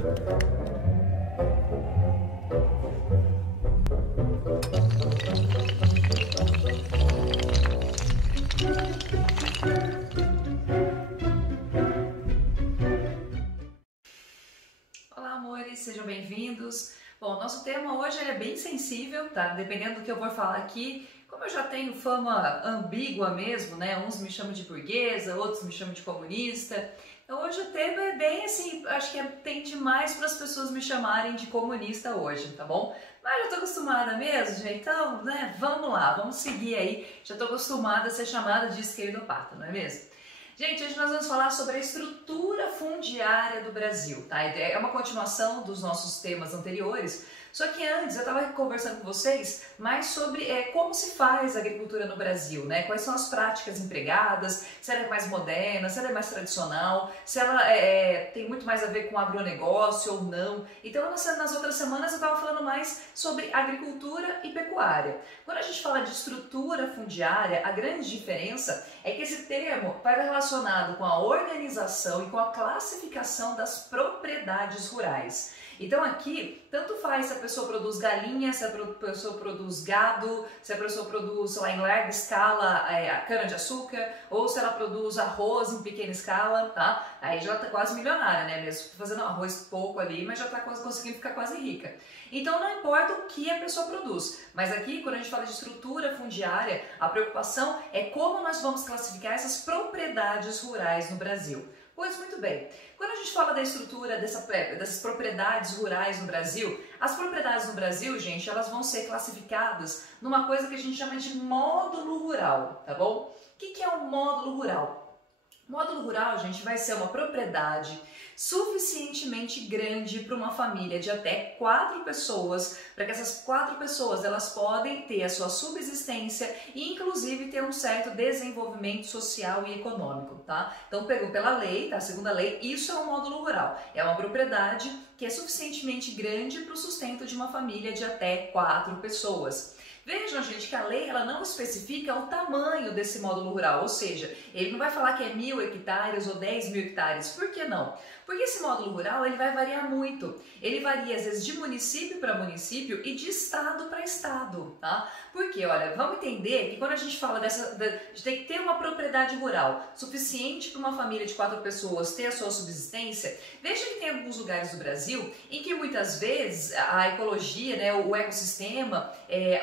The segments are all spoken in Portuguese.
Olá, amores, sejam bem-vindos. Bom, nosso tema hoje é bem sensível, tá? Dependendo do que eu vou falar aqui, como eu já tenho fama ambígua mesmo, né? Uns me chamam de burguesa, outros me chamam de comunista. Então hoje o tema é bem assim, acho que tem demais para as pessoas me chamarem de comunista hoje, tá bom? Mas eu tô acostumada mesmo, gente, então, né? Vamos lá, vamos seguir aí. Já tô acostumada a ser chamada de esquerdopata, não é mesmo? Gente, hoje nós vamos falar sobre a estrutura fundiária do Brasil, tá? É uma continuação dos nossos temas anteriores, só que antes eu estava conversando com vocês mais sobre como se faz a agricultura no Brasil, né? Quais são as práticas empregadas, se ela é mais moderna, se ela é mais tradicional, se ela tem muito mais a ver com agronegócio ou não. Então nas outras semanas eu estava falando mais sobre agricultura e pecuária. Quando a gente fala de estrutura fundiária, a grande diferença é que esse termo vai relacionado com a organização e com a classificação das propriedades rurais. Então aqui, tanto faz se a pessoa produz galinha, se a pessoa produz gado, se a pessoa produz, sei lá, em larga escala cana-de-açúcar, ou se ela produz arroz em pequena escala, tá? Aí já tá quase milionária, né? Mesmo fazendo arroz pouco ali, mas já tá quase conseguindo ficar quase rica. Então não importa o que a pessoa produz, mas aqui quando a gente fala de estrutura fundiária, a preocupação é como nós vamos classificar essas propriedades rurais no Brasil. Pois muito bem, quando a gente fala da estrutura dessas propriedades rurais no Brasil, as propriedades no Brasil, gente, elas vão ser classificadas numa coisa que a gente chama de módulo rural, tá bom? O que é um módulo rural? Módulo rural, gente, vai ser uma propriedade suficientemente grande para uma família de até 4 pessoas, para que essas 4 pessoas elas podem ter a sua subsistência e inclusive ter um certo desenvolvimento social e econômico, tá? Então pegou pela lei, tá? A segunda lei, isso é um módulo rural, é uma propriedade que é suficientemente grande para o sustento de uma família de até 4 pessoas. Vejam, gente, que a lei ela não especifica o tamanho desse módulo rural, ou seja, ele não vai falar que é 1000 hectares ou 10 mil hectares. Por que não? Porque esse módulo rural ele vai variar muito. Ele varia às vezes de município para município e de estado para estado, tá? Porque, olha, vamos entender que quando a gente fala de ter que ter uma propriedade rural suficiente para uma família de 4 pessoas ter a sua subsistência, veja que tem alguns lugares do Brasil em que muitas vezes a ecologia, né, o ecossistema,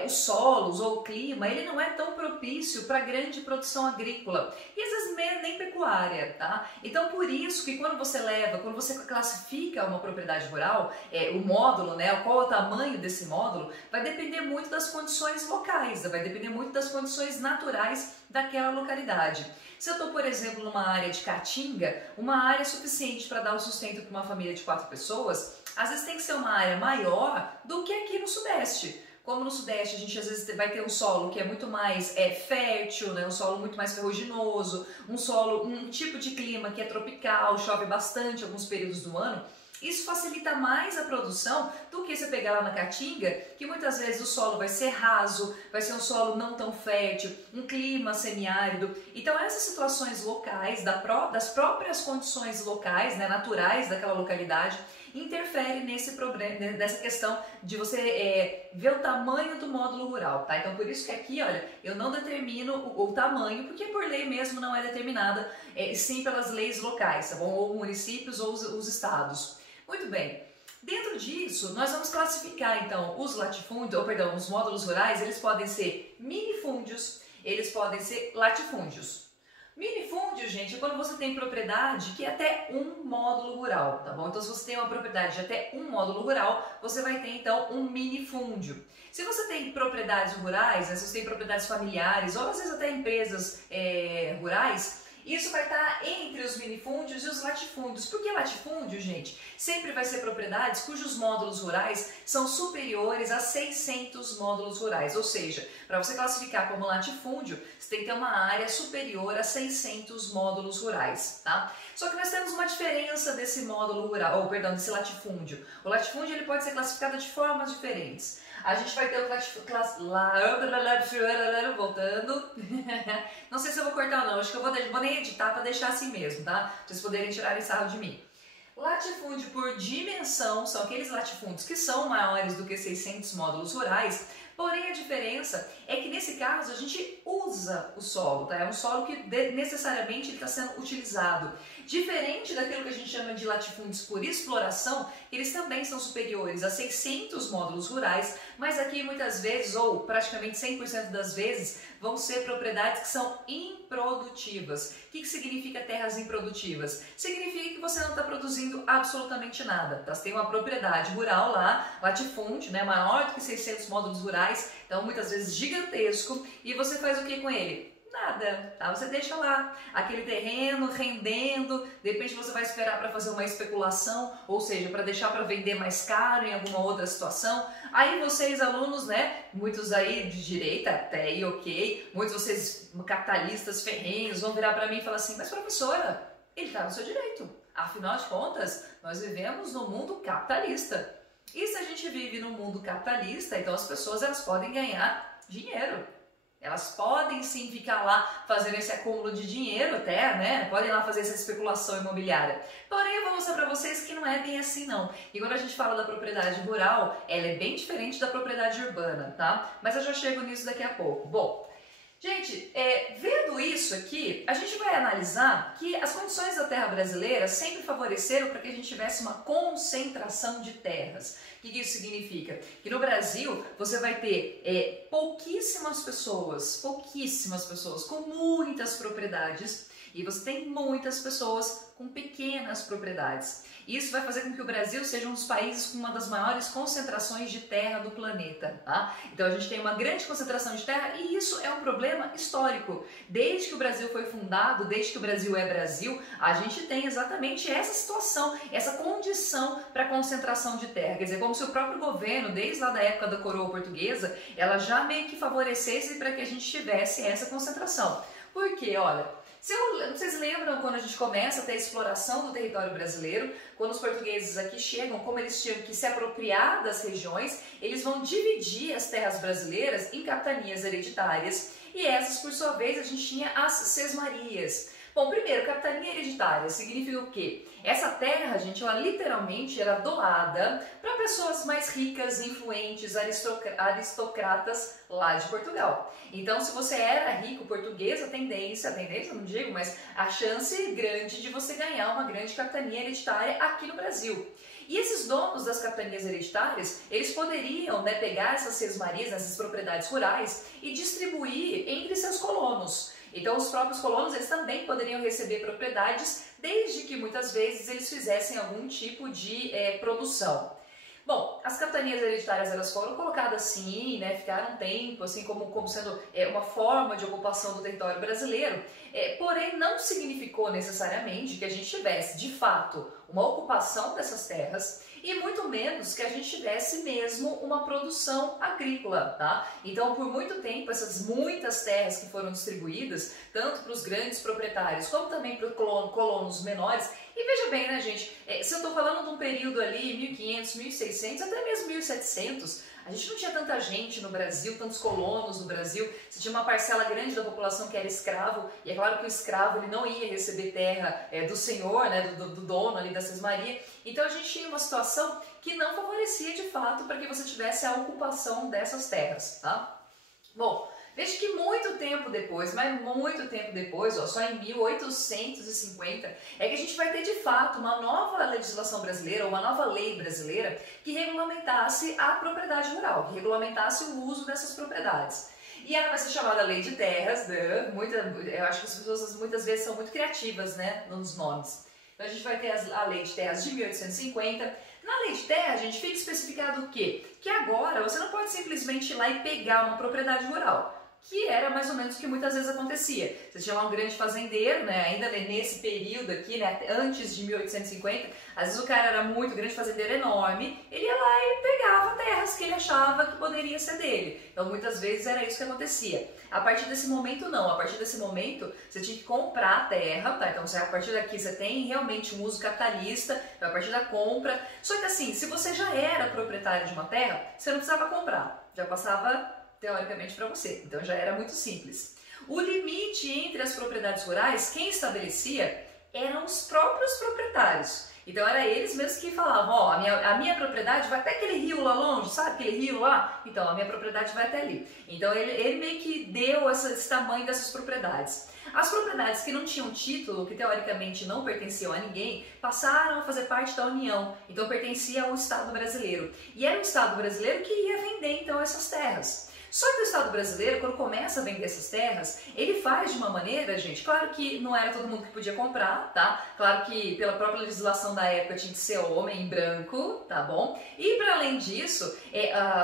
os solos ou o clima, ele não é tão propício para grande produção agrícola e às vezes nem pecuária, tá? Então por isso que quando você classifica uma propriedade rural, o módulo, né, qual é o tamanho desse módulo, vai depender muito das condições locais, vai depender muito das condições naturais daquela localidade. Se eu estou, por exemplo, numa área de caatinga, uma área suficiente para dar o sustento para uma família de 4 pessoas, às vezes tem que ser uma área maior do que aqui no Sudeste. Como no Sudeste a gente às vezes vai ter um solo que é muito mais fértil, né? Um solo muito mais ferruginoso, um tipo de clima que é tropical, chove bastante alguns períodos do ano. Isso facilita mais a produção do que você pegar lá na Caatinga, que muitas vezes o solo vai ser raso, vai ser um solo não tão fértil, um clima semiárido. Então essas situações locais, das próprias condições locais, né, naturais daquela localidade, interfere nessa questão de você ver o tamanho do módulo rural, tá? Então por isso que aqui, olha, eu não determino o tamanho, porque por lei mesmo não é determinada, sim pelas leis locais, tá bom? Ou municípios ou os estados. Muito bem. Dentro disso, nós vamos classificar então os latifúndios, os módulos rurais, eles podem ser minifúndios, eles podem ser latifúndios. Minifúndio, gente, é quando você tem propriedade que é até um módulo rural, tá bom? Então, se você tem uma propriedade de até um módulo rural, você vai ter, então, um minifúndio. Se você tem propriedades rurais, né, se você tem propriedades familiares, ou às vezes até empresas rurais, isso vai estar entre os minifúndios e os latifúndios. Por que latifúndio, gente? Sempre vai ser propriedades cujos módulos rurais são superiores a 600 módulos rurais. Ou seja, para você classificar como latifúndio, você tem que ter uma área superior a 600 módulos rurais, tá? Só que nós temos uma diferença desse módulo rural, ou perdão, desse latifúndio. O latifúndio ele pode ser classificado de formas diferentes. A gente vai ter o voltando. Não sei se eu vou cortar ou não, acho que eu vou nem editar para deixar assim mesmo, tá? Pra vocês poderem tirar sarro de mim. Latifúndio por dimensão são aqueles latifúndios que são maiores do que 600 módulos rurais, porém a diferença é que nesse caso a gente usa o solo, tá? É um solo que necessariamente está sendo utilizado. Diferente daquilo que a gente chama de latifúndios por exploração, eles também são superiores a 600 módulos rurais, mas aqui muitas vezes, ou praticamente 100% das vezes, vão ser propriedades que são improdutivas. O que significa terras improdutivas? Significa que você não está produzindo absolutamente nada. Tá? Você tem uma propriedade rural lá, latifúndio, né, maior do que 600 módulos rurais, então muitas vezes gigantesco, e você faz o que com ele? Nada, tá? Você deixa lá aquele terreno rendendo, de repente você vai esperar para fazer uma especulação, ou seja, para deixar para vender mais caro em alguma outra situação. Aí vocês alunos, né, muitos aí de direita, até aí ok, muitos de vocês capitalistas ferrenhos vão virar para mim e falar assim, mas professora, ele está no seu direito, afinal de contas, nós vivemos num mundo capitalista. E se a gente vive num mundo capitalista, então as pessoas elas podem ganhar dinheiro. Elas podem sim ficar lá fazendo esse acúmulo de dinheiro até, né? Podem lá fazer essa especulação imobiliária. Porém, eu vou mostrar para vocês que não é bem assim não. E quando a gente fala da propriedade rural, ela é bem diferente da propriedade urbana, tá? Mas eu já chego nisso daqui a pouco. Bom, gente, vendo isso aqui, a gente vai analisar que as condições da terra brasileira sempre favoreceram para que a gente tivesse uma concentração de terras. O que isso significa? Que no Brasil você vai ter pouquíssimas pessoas com muitas propriedades e você tem muitas pessoas com pequenas propriedades. Isso vai fazer com que o Brasil seja um dos países com uma das maiores concentrações de terra do planeta. Tá? Então a gente tem uma grande concentração de terra e isso é um problema histórico. Desde que o Brasil foi fundado, desde que o Brasil é Brasil, a gente tem exatamente essa situação, essa condição para concentração de terra. Quer dizer, como se o próprio governo, desde lá da época da coroa portuguesa, ela já meio que favorecesse para que a gente tivesse essa concentração. Por quê? Olha, vocês lembram quando a gente começa a ter a exploração do território brasileiro, quando os portugueses aqui chegam, como eles tinham que se apropriar das regiões, eles vão dividir as terras brasileiras em capitanias hereditárias e essas, por sua vez, a gente tinha as sesmarias. Bom, primeiro, capitania hereditária significa o quê? Essa terra, gente, ela literalmente era doada para pessoas mais ricas, influentes, aristocratas lá de Portugal. Então, se você era rico português, a tendência não digo, mas a chance grande de você ganhar uma grande capitania hereditária aqui no Brasil. E esses donos das capitanias hereditárias, eles poderiam, né, pegar essas sesmarias, essas propriedades rurais e distribuir entre seus colonos. Então os próprios colonos eles também poderiam receber propriedades desde que muitas vezes eles fizessem algum tipo de produção. Bom, as capitanias hereditárias elas foram colocadas assim, né, ficaram um tempo assim como sendo uma forma de ocupação do território brasileiro, porém não significou necessariamente que a gente tivesse de fato uma ocupação dessas terras e muito menos que a gente tivesse mesmo uma produção agrícola, tá? Então, por muito tempo, essas muitas terras que foram distribuídas, tanto para os grandes proprietários, como também para os colonos menores, e veja bem, né, gente, se eu estou falando de um período ali, 1500, 1600, até mesmo 1700, a gente não tinha tanta gente no Brasil, tantos colonos no Brasil, você tinha uma parcela grande da população que era escravo, e é claro que o escravo ele não ia receber terra do senhor, né, do dono ali da sesmaria, então a gente tinha uma situação que não favorecia de fato para que você tivesse a ocupação dessas terras, tá? Bom, veja que muito tempo depois, mas muito tempo depois, ó, só em 1850, é que a gente vai ter de fato uma nova legislação brasileira, uma nova lei brasileira que regulamentasse a propriedade rural, que regulamentasse o uso dessas propriedades. E ela vai ser chamada Lei de Terras, né? Eu acho que as pessoas muitas vezes são muito criativas, né, nos nomes. Então a gente vai ter a Lei de Terras de 1850. Na Lei de Terra, a gente fica especificado o quê? Que agora você não pode simplesmente ir lá e pegar uma propriedade rural, que era mais ou menos o que muitas vezes acontecia. Você tinha lá um grande fazendeiro, né, ainda nesse período aqui, né, antes de 1850, às vezes o cara era muito grande, fazendeiro enorme, ele ia lá e pegava terras que ele achava que poderia ser dele. Então muitas vezes era isso que acontecia. A partir desse momento não, a partir desse momento você tinha que comprar a terra, tá? Então a partir daqui você tem realmente um uso capitalista, a partir da compra. Só que assim, se você já era proprietário de uma terra, você não precisava comprar, já passava teoricamente para você, então já era muito simples. O limite entre as propriedades rurais, quem estabelecia eram os próprios proprietários. Então era eles mesmos que falavam, ó, a minha propriedade vai até aquele rio lá longe, sabe aquele rio lá? Então a minha propriedade vai até ali. Então ele meio que deu esse tamanho dessas propriedades. As propriedades que não tinham título, que teoricamente não pertenciam a ninguém, passaram a fazer parte da União, então pertencia ao Estado brasileiro. E era o Estado brasileiro que ia vender então essas terras. Só que o Estado brasileiro, quando começa a vender essas terras, ele faz de uma maneira, gente, claro que não era todo mundo que podia comprar, tá? Claro que pela própria legislação da época tinha que ser homem branco, tá bom? E para além disso,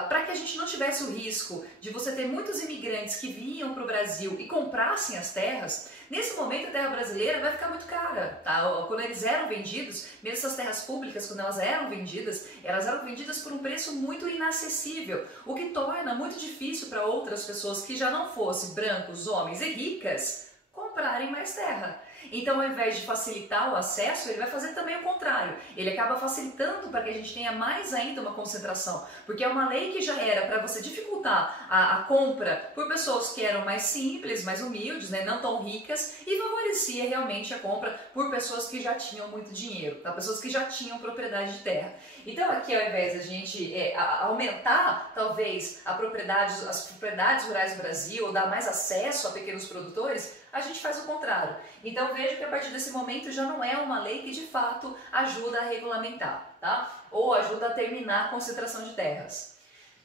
para que a gente não tivesse o risco de você ter muitos imigrantes que vinham para o Brasil e comprassem as terras, nesse momento a terra brasileira vai ficar muito cara, tá? Quando eles eram vendidos, mesmo essas terras públicas, quando elas eram vendidas por um preço muito inacessível, o que torna muito difícil para outras pessoas que já não fossem brancos, homens e ricas comprarem mais terra. Então, ao invés de facilitar o acesso, ele vai fazer também o contrário. Ele acaba facilitando para que a gente tenha mais ainda uma concentração, porque é uma lei que já era para você dificultar a compra por pessoas que eram mais simples, mais humildes, né, não tão ricas, e favorecia realmente a compra por pessoas que já tinham muito dinheiro, tá? Pessoas que já tinham propriedade de terra. Então, aqui, ao invés de a gente aumentar, talvez, as propriedades rurais do Brasil, ou dar mais acesso a pequenos produtores, a gente faz o contrário. Então veja que a partir desse momento já não é uma lei que de fato ajuda a regulamentar, tá? Ou ajuda a terminar a concentração de terras.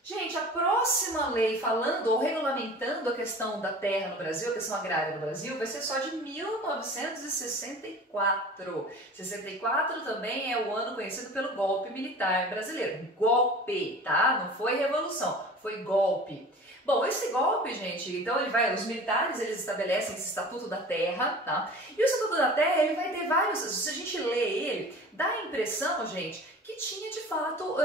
Gente, a próxima lei falando ou regulamentando a questão da terra no Brasil, a questão agrária no Brasil, vai ser só de 1964. 64 também é o ano conhecido pelo golpe militar brasileiro. Golpe, tá? Não foi revolução, foi golpe. Bom, esse golpe, gente, então os militares, eles estabelecem esse Estatuto da Terra, tá? E o Estatuto da Terra, ele vai ter vários, se a gente lê ele, dá a impressão, gente, que tinha de fato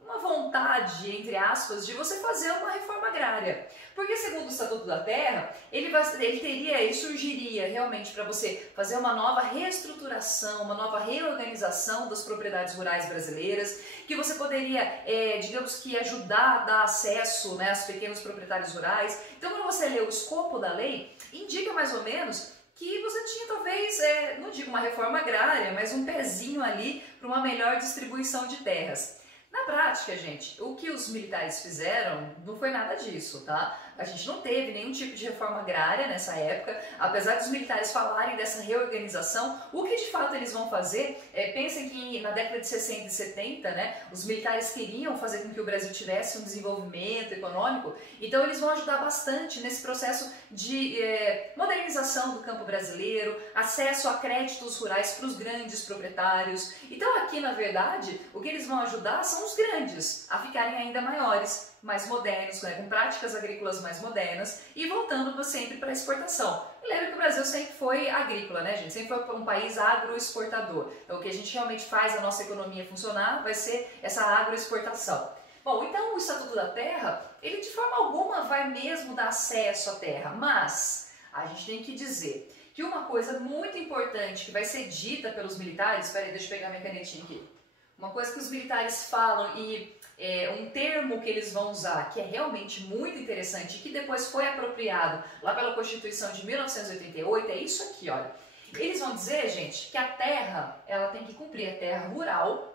uma vontade, entre aspas, de você fazer uma reforma agrária. Porque segundo o Estatuto da Terra, ele surgiria realmente para você fazer uma nova reestruturação, uma nova reorganização das propriedades rurais brasileiras, que você poderia, digamos que, ajudar a dar acesso, né, aos pequenos proprietários rurais. Então, quando você lê o escopo da lei, indica mais ou menos que você tinha talvez, não digo uma reforma agrária, mas um pezinho ali para uma melhor distribuição de terras. Na prática, gente, o que os militares fizeram não foi nada disso, tá? A gente não teve nenhum tipo de reforma agrária nessa época, apesar dos militares falarem dessa reorganização, o que de fato eles vão fazer, pensem que na década de 60 e 70, né, os militares queriam fazer com que o Brasil tivesse um desenvolvimento econômico, então eles vão ajudar bastante nesse processo de modernização do campo brasileiro, acesso a créditos rurais para os grandes proprietários. Então aqui, na verdade, o que eles vão ajudar são os grandes a ficarem ainda maiores, mais modernos, né, com práticas agrícolas mais modernas e voltando sempre para a exportação. E lembra que o Brasil sempre foi agrícola, né, gente? Sempre foi um país agroexportador. Então o que a gente realmente faz a nossa economia funcionar vai ser essa agroexportação. Bom, então o Estatuto da Terra, ele de forma alguma vai mesmo dar acesso à terra, mas a gente tem que dizer que uma coisa muito importante que vai ser dita pelos militares, espera aí, deixa eu pegar minha canetinha aqui. Uma coisa que os militares falam e um termo que eles vão usar, que é realmente muito interessante e que depois foi apropriado lá pela Constituição de 1988, é isso aqui, olha. Eles vão dizer, gente, que a terra, ela tem que cumprir a terra rural.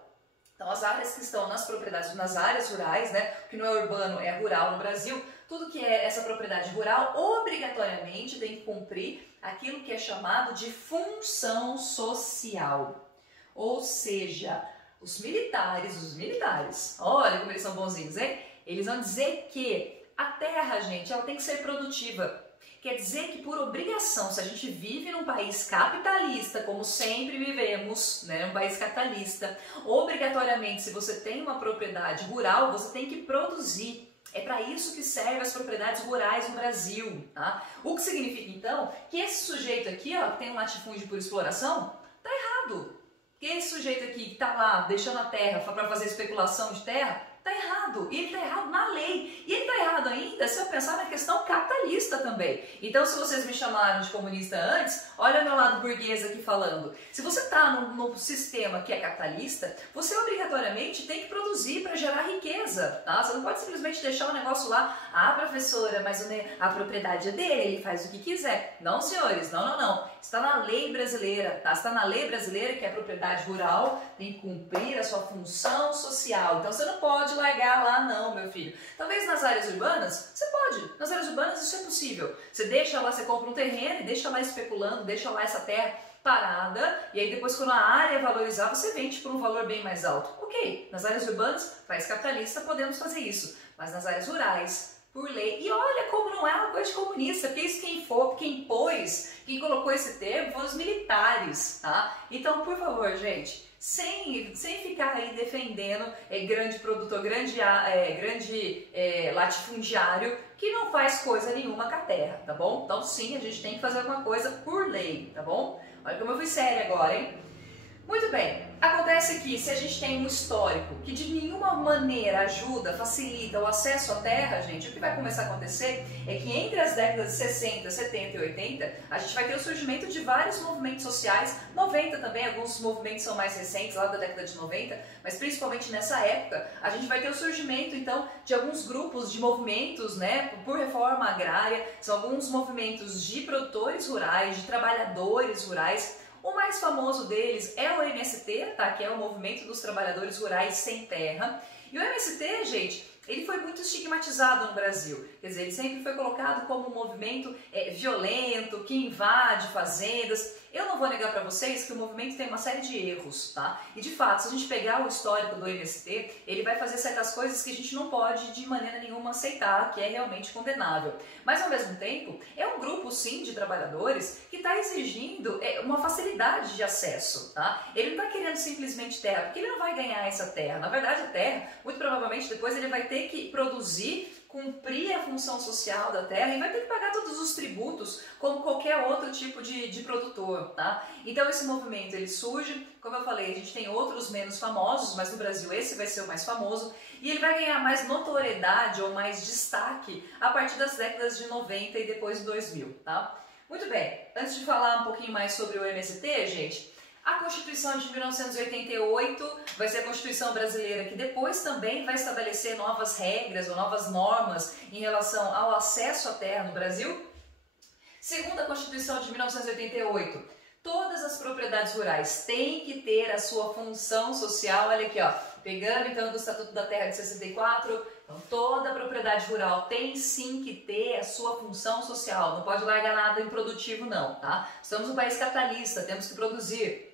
Então, as áreas que estão nas propriedades, nas áreas rurais, né, o que não é urbano é rural no Brasil, tudo que é essa propriedade rural, obrigatoriamente tem que cumprir aquilo que é chamado de função social. Ou seja, os militares, olha como eles são bonzinhos, hein? Eles vão dizer que a terra, gente, ela tem que ser produtiva. Quer dizer que por obrigação, se a gente vive num país capitalista, como sempre vivemos, né, um país capitalista, obrigatoriamente, se você tem uma propriedade rural, você tem que produzir. É para isso que servem as propriedades rurais no Brasil, tá? O que significa, então, que esse sujeito aqui, ó, que tem um latifúndio por exploração, tá errado. Que esse sujeito aqui que está lá deixando a terra para fazer especulação de terra, está errado. E ele está errado na lei. E ele está errado ainda se eu pensar na questão capitalista também. Então, se vocês me chamaram de comunista antes, olha o meu lado burguês aqui falando. Se você está num sistema que é capitalista, você obrigatoriamente tem que produzir para gerar riqueza. Tá? Você não pode simplesmente deixar o negócio lá, ah, professora, mas a propriedade é dele, ele faz o que quiser. Não, senhores, não. está na lei brasileira, tá? Está na lei brasileira que a propriedade rural tem que cumprir a sua função social. Então você não pode largar lá não, meu filho. Talvez nas áreas urbanas, você pode. Nas áreas urbanas isso é possível. Você deixa lá, você compra um terreno e deixa lá especulando, deixa lá essa terra parada, e aí depois quando a área valorizar, você vende por um valor bem mais alto. Ok, nas áreas urbanas, país capitalista, podemos fazer isso, mas nas áreas rurais, por lei, e olha como não é uma coisa de comunista, porque isso quem impôs, quem colocou esse termo foram os militares, tá? Então, por favor, gente, sem ficar aí defendendo grande produtor, grande latifundiário, que não faz coisa nenhuma com a terra, tá bom? Então sim, a gente tem que fazer alguma coisa por lei, tá bom? Olha como eu fui séria agora, hein? Muito bem, acontece que se a gente tem um histórico que de nenhuma maneira ajuda, facilita o acesso à terra, gente, o que vai começar a acontecer é que entre as décadas de 60, 70 e 80, a gente vai ter o surgimento de vários movimentos sociais, 90 também, alguns movimentos são mais recentes, lá da década de 90, mas principalmente nessa época, a gente vai ter o surgimento, então, de alguns grupos de movimentos, né, por reforma agrária, são alguns movimentos de produtores rurais, de trabalhadores rurais. O mais famoso deles é o MST, tá? Que é o Movimento dos Trabalhadores Rurais Sem Terra. E o MST, gente, ele foi muito estigmatizado no Brasil. Quer dizer, ele sempre foi colocado como um movimento violento, que invade fazendas. Eu não vou negar para vocês que o movimento tem uma série de erros, tá? E de fato, se a gente pegar o histórico do MST, ele vai fazer certas coisas que a gente não pode de maneira nenhuma aceitar, que é realmente condenável. Mas ao mesmo tempo, é um grupo sim de trabalhadores que está exigindo uma facilidade de acesso, tá? Ele não está querendo simplesmente terra, porque ele não vai ganhar essa terra. Na verdade, a terra, muito provavelmente depois ele vai ter que produzir, cumprir a função social da terra e vai ter que pagar todos os tributos como qualquer outro tipo de produtor, tá? Então esse movimento ele surge, como eu falei, a gente tem outros menos famosos, mas no Brasil esse vai ser o mais famoso e ele vai ganhar mais notoriedade ou mais destaque a partir das décadas de 90 e depois de 2000, tá? Muito bem, antes de falar um pouquinho mais sobre o MST, gente, a Constituição de 1988 vai ser a Constituição brasileira que depois também vai estabelecer novas regras ou novas normas em relação ao acesso à terra no Brasil. Segundo a Constituição de 1988, todas as propriedades rurais têm que ter a sua função social. Olha aqui, ó, pegando então do Estatuto da Terra de 64, então toda propriedade rural tem sim que ter a sua função social, não pode largar nada improdutivo não, tá? Estamos num país capitalista, temos que produzir.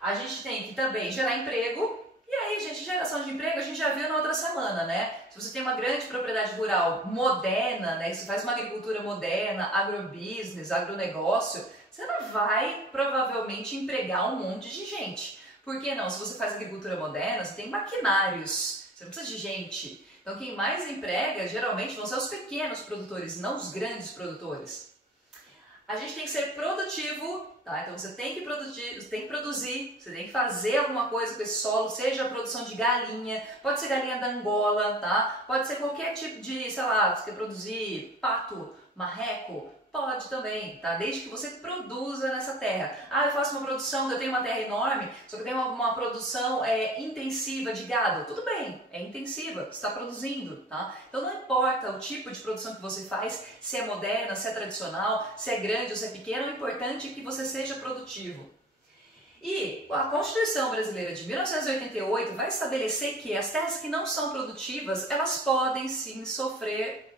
A gente tem que também gerar emprego, e aí, gente, geração de emprego a gente já viu na outra semana, né? Se você tem uma grande propriedade rural moderna, né, você faz uma agricultura moderna, agrobusiness, agronegócio, você não vai provavelmente empregar um monte de gente. Por que não? Se você faz agricultura moderna, você tem maquinários, você não precisa de gente. Então quem mais emprega, geralmente, vão ser os pequenos produtores, não os grandes produtores. A gente tem que ser produtivo, tá? Então você tem que produzir, você tem que fazer alguma coisa com esse solo, seja a produção de galinha, pode ser galinha da Angola, tá? Pode ser qualquer tipo de, sei lá, você quer produzir pato, marreco, pode também, tá? Desde que você produza nessa terra. Ah, eu faço uma produção, eu tenho uma terra enorme, só que eu tenho uma produção intensiva de gado. Tudo bem, é intensiva, você está produzindo, tá? Então não importa o tipo de produção que você faz, se é moderna, se é tradicional, se é grande ou se é pequeno, o importante é que você seja produtivo. E a Constituição Brasileira de 1988 vai estabelecer que as terras que não são produtivas, elas podem sim sofrer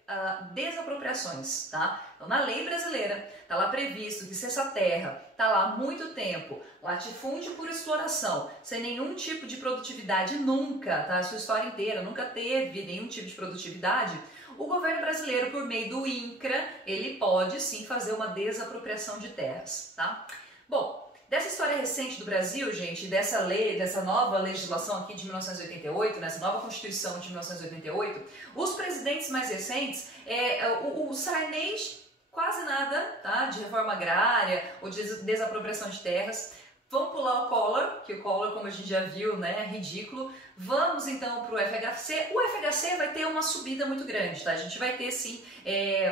desapropriações, tá? Então, na lei brasileira, está lá previsto que se essa terra está lá há muito tempo, latifúndio por exploração, sem nenhum tipo de produtividade nunca, tá? A sua história inteira nunca teve nenhum tipo de produtividade, o governo brasileiro, por meio do INCRA, ele pode sim fazer uma desapropriação de terras, tá? Bom, dessa história recente do Brasil, gente, dessa lei, dessa nova legislação aqui de 1988, nessa nova Constituição de 1988, os presidentes mais recentes, o Sarney, quase nada, tá, de reforma agrária ou de desapropriação de terras. Vamos pular o Collor, que o Collor, como a gente já viu, né, é ridículo. Vamos então para o FHC. O FHC vai ter uma subida muito grande, tá? A gente vai ter sim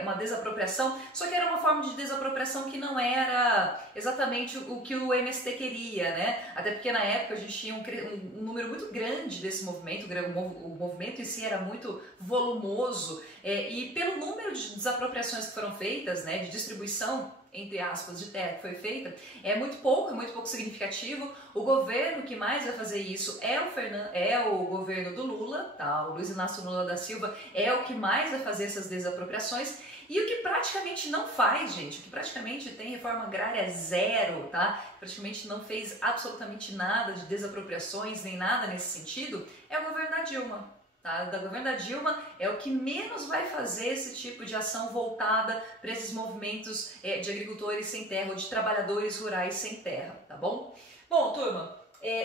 uma desapropriação, só que era uma forma de desapropriação que não era exatamente o que o MST queria, né? Até porque na época a gente tinha um número muito grande desse movimento, o movimento em si era muito volumoso, e pelo número de desapropriações que foram feitas, né, de distribuição entre aspas, de terra que foi feita, é muito pouco significativo. O governo que mais vai fazer isso é o governo do Lula, tá? O Luiz Inácio Lula da Silva é o que mais vai fazer essas desapropriações. E o que praticamente não faz, gente, o que praticamente tem reforma agrária zero, tá? Praticamente não fez absolutamente nada de desapropriações, nem nada nesse sentido, é o governo da Dilma. Tá? Da governo da Dilma é o que menos vai fazer esse tipo de ação voltada para esses movimentos de agricultores sem terra ou de trabalhadores rurais sem terra, tá bom? Bom, turma,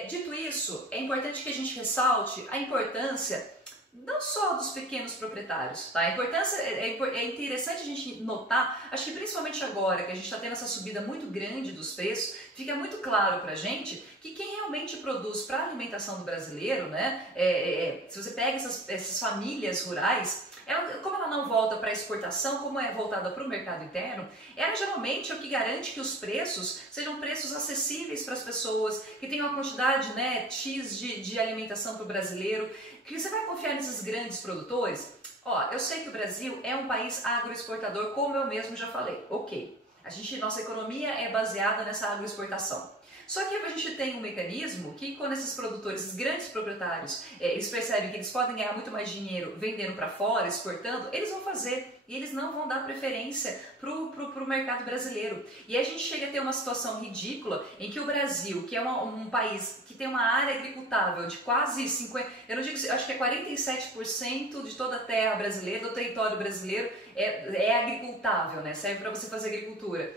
dito isso, é importante que a gente ressalte a importância não só dos pequenos proprietários, tá? A importância, é interessante a gente notar, acho que principalmente agora que a gente está tendo essa subida muito grande dos preços, fica muito claro pra gente que quem realmente produz para a alimentação do brasileiro, né? Se você pega essas famílias rurais, como ela não volta para exportação, como é voltada para o mercado interno, ela geralmente é o que garante que os preços sejam preços acessíveis para as pessoas, que tenham uma quantidade, né, X de alimentação para o brasileiro, que você vai confiar nesses grandes produtores. Ó, eu sei que o Brasil é um país agroexportador, como eu mesmo já falei, ok. Nossa economia é baseada nessa agroexportação. Só que a gente tem um mecanismo que quando esses produtores, esses grandes proprietários, eles percebem que eles podem ganhar muito mais dinheiro vendendo para fora, exportando, eles vão fazer e eles não vão dar preferência pro mercado brasileiro. E a gente chega a ter uma situação ridícula em que o Brasil, que é um país que tem uma área agricultável de quase 50, eu não digo, acho que é 47% de toda a terra brasileira, do território brasileiro é agricultável, né? Serve para você fazer agricultura.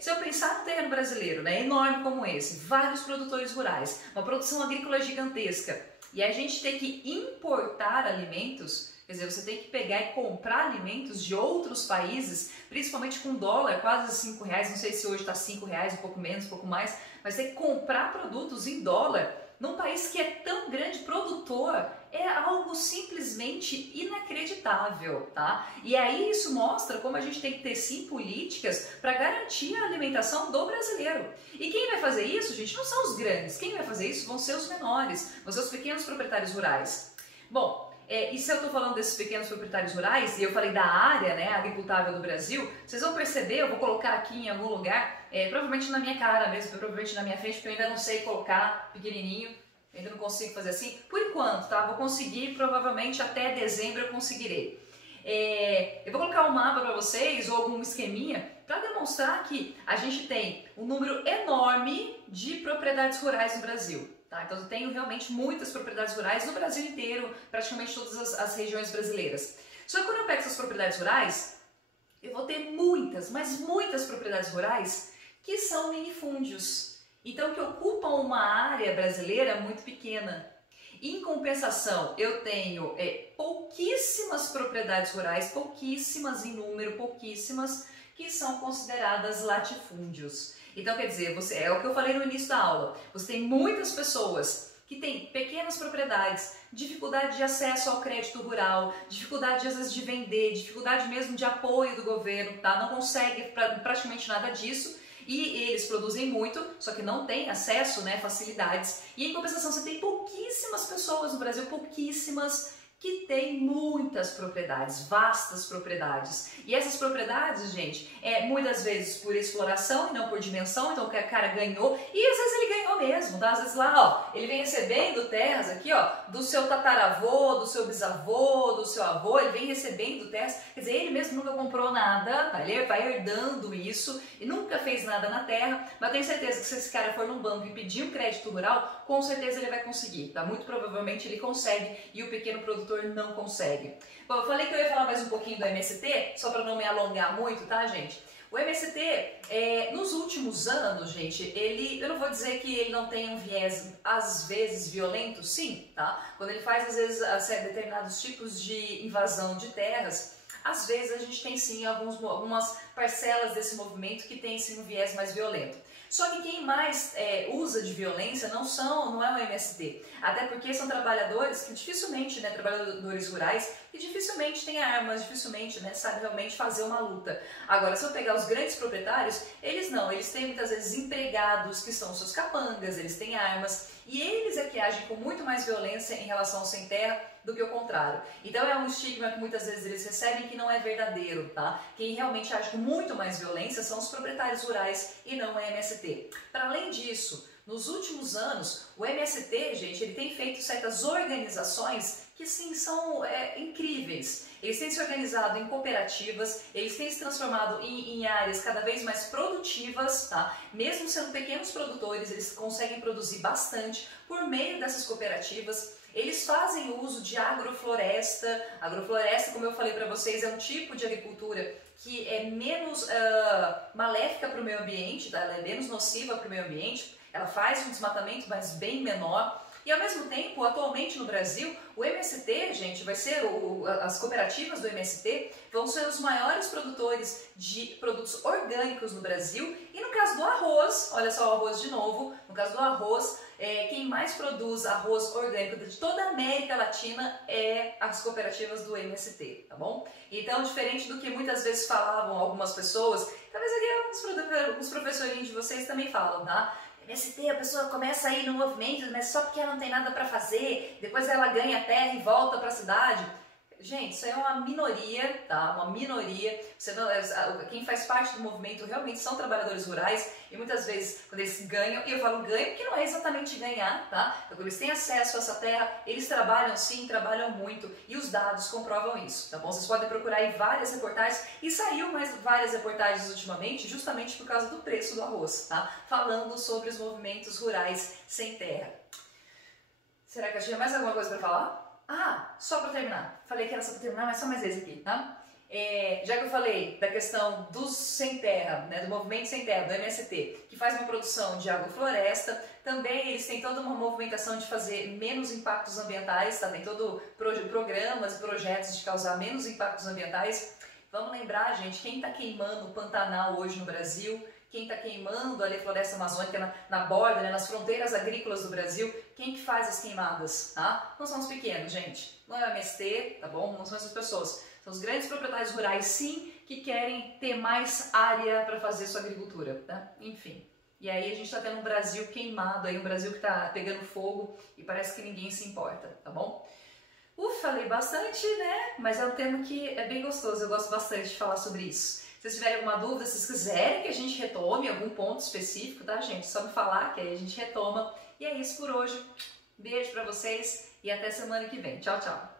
Se eu pensar no terreno brasileiro, né, enorme como esse, vários produtores rurais, uma produção agrícola gigantesca, e a gente tem que importar alimentos, quer dizer, você tem que pegar e comprar alimentos de outros países, principalmente com dólar, quase R$5, não sei se hoje está R$5, um pouco menos, um pouco mais, mas tem que comprar produtos em dólar num país que é tão grande, produtor, é algo simplesmente inacreditável, tá? E aí isso mostra como a gente tem que ter sim políticas para garantir a alimentação do brasileiro. E quem vai fazer isso, gente, não são os grandes, quem vai fazer isso vão ser os menores, vão ser os pequenos proprietários rurais. Bom, e se eu estou falando desses pequenos proprietários rurais, e eu falei da área, né, agricultável do Brasil, vocês vão perceber, eu vou colocar aqui em algum lugar, provavelmente na minha cara mesmo, provavelmente na minha frente, porque eu ainda não sei colocar pequenininho, ainda não consigo fazer assim, por enquanto, tá? Vou conseguir, provavelmente até dezembro eu conseguirei. Eu vou colocar um mapa para vocês, ou algum esqueminha, para demonstrar que a gente tem um número enorme de propriedades rurais no Brasil. Tá? Então eu tenho realmente muitas propriedades rurais no Brasil inteiro, praticamente todas as regiões brasileiras. Só que quando eu pego essas propriedades rurais, eu vou ter muitas, mas muitas propriedades rurais que são minifúndios. Então que ocupam uma área brasileira muito pequena. Em compensação, eu tenho pouquíssimas propriedades rurais, pouquíssimas em número, pouquíssimas, que são consideradas latifúndios. Então, quer dizer, é o que eu falei no início da aula, você tem muitas pessoas que têm pequenas propriedades, dificuldade de acesso ao crédito rural, dificuldade às vezes de vender, dificuldade mesmo de apoio do governo, tá? Não consegue praticamente nada disso e eles produzem muito, só que não tem acesso, né, facilidades. E em compensação, você tem pouquíssimas pessoas no Brasil, pouquíssimas, que tem muitas propriedades, vastas propriedades. E essas propriedades, gente, muitas vezes por exploração e não por dimensão, então o cara ganhou, e às vezes ele ganhou mesmo, tá? Às vezes lá, ó, ele vem recebendo terras aqui, ó, do seu tataravô, do seu bisavô, do seu avô, ele vem recebendo terras, quer dizer, ele mesmo nunca comprou nada, tá? Ele vai herdando isso e nunca fez nada na terra, mas tenho certeza que se esse cara for num banco e pedir um crédito rural, com certeza ele vai conseguir, tá? Muito provavelmente ele consegue e o pequeno produtor não consegue. Bom, eu falei que eu ia falar mais um pouquinho do MST, só para não me alongar muito, tá, gente? O MST, nos últimos anos, gente, eu não vou dizer que ele não tem um viés, às vezes, violento, sim, tá? Quando ele faz, às vezes, determinados tipos de invasão de terras, às vezes a gente tem, sim, algumas parcelas desse movimento que tem, sim, um viés mais violento. Só que quem mais usa de violência não é o MST, até porque são trabalhadores que dificilmente, né, trabalhadores rurais, que dificilmente têm armas, dificilmente, né, sabem realmente fazer uma luta. Agora, se eu pegar os grandes proprietários, eles têm muitas vezes empregados que são seus capangas, eles têm armas, e eles é que agem com muito mais violência em relação ao sem terra do que o contrário. Então é um estigma que muitas vezes eles recebem que não é verdadeiro, tá? Quem realmente age com muito mais violência são os proprietários rurais e não o MST. Para além disso, nos últimos anos, o MST, gente, ele tem feito certas organizações que sim, são incríveis. Eles têm se organizado em cooperativas, eles têm se transformado em áreas cada vez mais produtivas, tá? Mesmo sendo pequenos produtores, eles conseguem produzir bastante por meio dessas cooperativas. Eles fazem uso de agrofloresta. Agrofloresta, como eu falei para vocês, é um tipo de agricultura que é menos maléfica para o meio ambiente, tá? Ela é menos nociva para o meio ambiente, ela faz um desmatamento, mas bem menor. E ao mesmo tempo, atualmente no Brasil, o MST, gente, vai ser as cooperativas do MST vão ser os maiores produtores de produtos orgânicos no Brasil. E no caso do arroz, olha só o arroz de novo, no caso do arroz, quem mais produz arroz orgânico de toda a América Latina é as cooperativas do MST, tá bom? Então, diferente do que muitas vezes falavam algumas pessoas, talvez aqui alguns professorinhos de vocês também falam, tá? MST, a pessoa começa a ir no movimento, mas só porque ela não tem nada para fazer, depois ela ganha terra e volta para a cidade. Gente, isso é uma minoria, tá? Uma minoria. Você não, quem faz parte do movimento realmente são trabalhadores rurais e muitas vezes quando eles ganham, e eu falo ganho porque não é exatamente ganhar, tá? Então, quando eles têm acesso a essa terra, eles trabalham sim, trabalham muito e os dados comprovam isso, tá bom? Vocês podem procurar aí várias reportagens e saiu mais várias reportagens ultimamente justamente por causa do preço do arroz, tá? Falando sobre os movimentos rurais sem terra. Será que eu tinha mais alguma coisa para falar? Ah, só para terminar, falei que era só para terminar, mas só mais esse aqui, tá? Já que eu falei da questão dos sem terra, né, do movimento sem terra, do MST, que faz uma produção de agrofloresta, também eles têm toda uma movimentação de fazer menos impactos ambientais, tá? Tem todo programas e projetos de causar menos impactos ambientais. Vamos lembrar, gente, quem está queimando o Pantanal hoje no Brasil, quem está queimando ali a floresta amazônica na borda, né, nas fronteiras agrícolas do Brasil, quem que faz as queimadas, tá? Não são os pequenos, gente. Não é o MST, tá bom? Não são essas pessoas. São os grandes proprietários rurais, sim, que querem ter mais área para fazer sua agricultura, tá? Enfim. E aí a gente está tendo um Brasil queimado, aí um Brasil que está pegando fogo e parece que ninguém se importa, tá bom? Falei bastante, né? Mas é um tema que é bem gostoso, eu gosto bastante de falar sobre isso. Se vocês tiverem alguma dúvida, se vocês quiserem que a gente retome algum ponto específico, tá, gente? Só me falar que aí a gente retoma. E é isso por hoje. Beijo pra vocês e até semana que vem. Tchau, tchau!